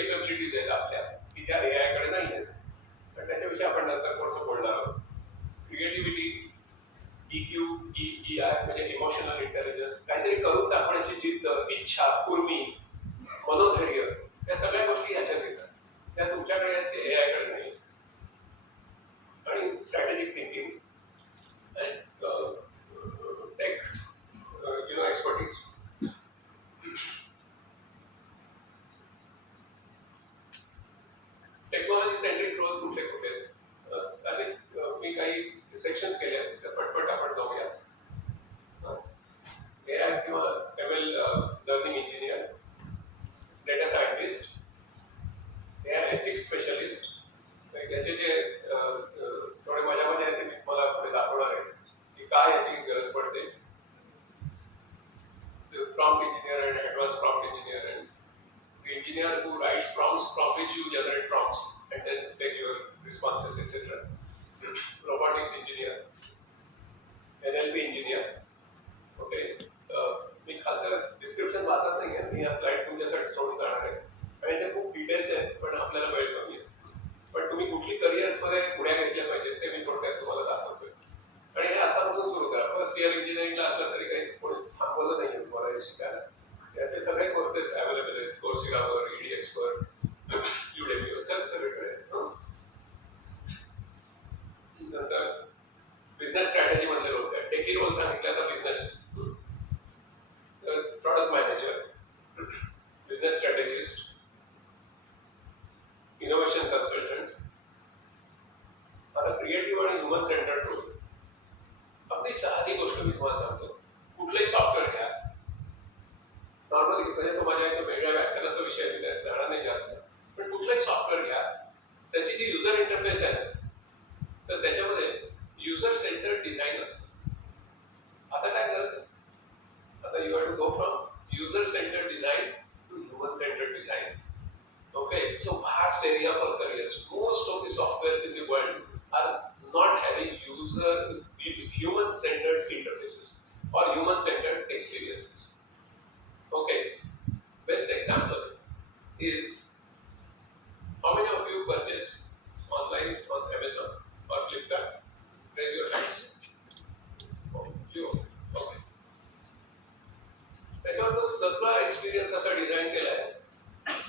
Capabilities आहेत आपल्या की ज्या AI कडे नाही आहेत. तर त्याच्याविषयी आपण नंतर थोडंसं बोलणार आहोत. क्रिएटिव्हिटी, EQ, EI म्हणजे इमोशनल इंटेलिजन्स, काहीतरी करून दाखवण्याची जिद्द, इच्छा, कुर्मी, मनोधैर्य, या सगळ्या गोष्टी ह्याच्यात येतात. त्या तुमच्याकडे आहेत, ते AI कडे नाही. आणि strategic thinking tech expertise. Technology centric role कुठले कुठे असे मी काही सेक्शन्स केले आहेत, तर पटपट आपण जाऊया. AI किंवा ML learning engineer, data scientist, AI ethics specialist. याचे जे थोडे मजा मजा येते, मी तुम्हाला पुढे दाखवणार आहे की काय याची गरज पडते. Prompt engineer and advanced prompt engineer, and the engineer who writes prompts from which you generate prompts and then take your responses, etc. Robotics engineer, NLP engineer. Okay, मी खालचं डिस्क्रिप्शन वाचत नाही आहे, मी या स्लाइड तुमच्यासाठी सोडून जाणार आहे आणि याचे खूप डिटेल्स आहेत, पण आपल्याला वेळ कमी आहे. पण तुम्ही कुठली करिअर्समध्ये पुढे घेतल्या पाहिजेत ते मी थोडक्यात तुम्हाला दाखवतोय. आणि हे आतापासून सुरू करा. फर्स्ट इयर इंजिनिअरिंगला असलं तरी काही कोणी थांबवलं नाही आहे तुम्हाला हे शिकायला. याचे सगळे कोर्सेस अवेलेबल आहेत, कोर्सिरावर, EDXवर, Udemyवर, तर सगळीकडे आहेत. नंतर बिझनेस स्ट्रॅटेजी मधले रोल काय, टेकी रोल सांगितले. आता business, product manager, business strategist, innovation consultant. आता क्रिएटिव्ह आणि ह्युमन सेंटर्ड रोल. अगदी साधी गोष्ट मी तुम्हाला सांगतो, कुठलंही सॉफ्टवेअर घ्या. नॉर्मली म्हणजे तो माझ्या एका वेगळ्या व्याख्यानाचा विषय जाणार नाही जास्त, पण कुठलंही सॉफ्टवेअर घ्या, त्याची जी युजर इंटरफेस आहे तर त्याच्यामध्ये युजर सेंटर्ड डिझाईन असतं. आता काय करायचं, आता you have to go from user centred design to human centred design. Okay, so vast area for careers. Most of the softwares in the world are not having human-centered interfaces or human-centered experiences. Okay, best example is, how many of you purchase online on Amazon or Flipkart? Raise your hands. Oh, few. Okay. त्याच्यावर तो सगळा experience असा design केला आहे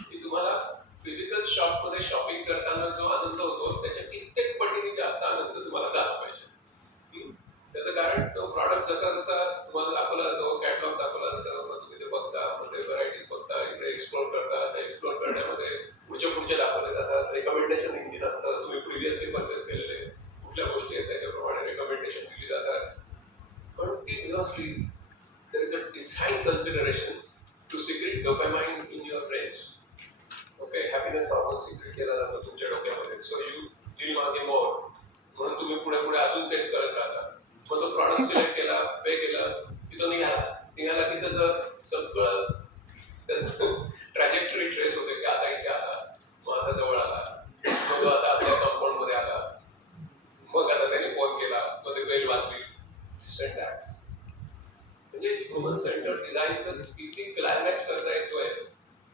की तुम्हाला physical शॉपमध्ये shopping करताना जो आनंद होतो त्याच्या कित्येक पटीने जास्त आनंद तुम्हाला झाला पाहिजे. त्याचं कारण तो प्रॉडक्ट जसा जसा तुम्हाला दाखवला जातो, कॅटलॉग दाखवला जातो, मग तुम्ही ते बघता, मग ते व्हरायटीज बघता, इकडे एक्सप्लोर करता. त्या एक्सप्लोर करण्यामध्ये पुढचे दाखवले जातात. रेकमेंडेशन इंजिन असतं, तुम्ही प्रिव्हियसली परचेस केलेले कुठल्या गोष्टी आहेत त्याच्याप्रमाणे रेकमेंडेशन दिली जातात. पण continuously there is a design consideration to secrete dopamine in your brains. Okay, happiness hormone secrete केला जातो तुमच्या डोक्यामध्ये. So you dream again more. म्हणून तुम्ही पुढे पुढे अजून तेच करत राहता. मग तो प्रॉडक्ट सिलेक्ट केला, पे केलं, तिथं निघाला की त्याचं सगळं त्याचं ट्रॅजेक्टरी ट्रेस होते की आता इथे आला, मग आता जवळ आला, मग तो आता आपल्या कंपाऊंडमध्ये आला, मग आता त्याने फोन केला, मग ते बेल वाजली. म्हणजे ह्युमन सेंटर्ड डिझाईनचं किती क्लायमॅक्स करता येतोय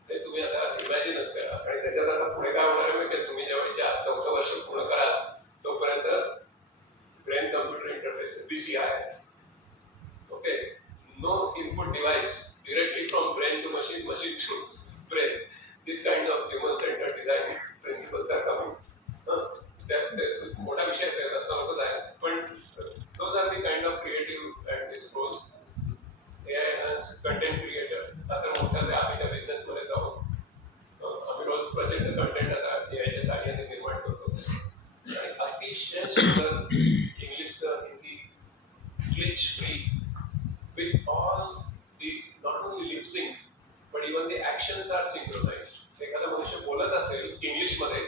ते तुम्ही आता इमॅजिनच करा. आणि त्याच्यात आता पुढे काय होणार आहे की तुम्ही जेव्हा 4th वर्ष पूर्ण कराल तोपर्यंत brain computer interface BCI. Okay, no input device, directly from brain to machine, machine to brain. This kind of human centred design principles are coming. मोठा विषय नकोच आहे, पण those are the kind of creative and these roles. AI as content creator. आता मोठ्याचे आम्ही त्या बिझनेसमध्ये जाऊ, आम्ही रोज प्रचंड कंटेंट आता AIच्या साहाय्याने निर्माण करतो आणि अतिशय सुंदर इंग्लिशचं, Hindi, glitch free, with all the not only lip sync but even the actions are synchronized. एखादा मनुष्य बोलत असेल इंग्लिशमध्ये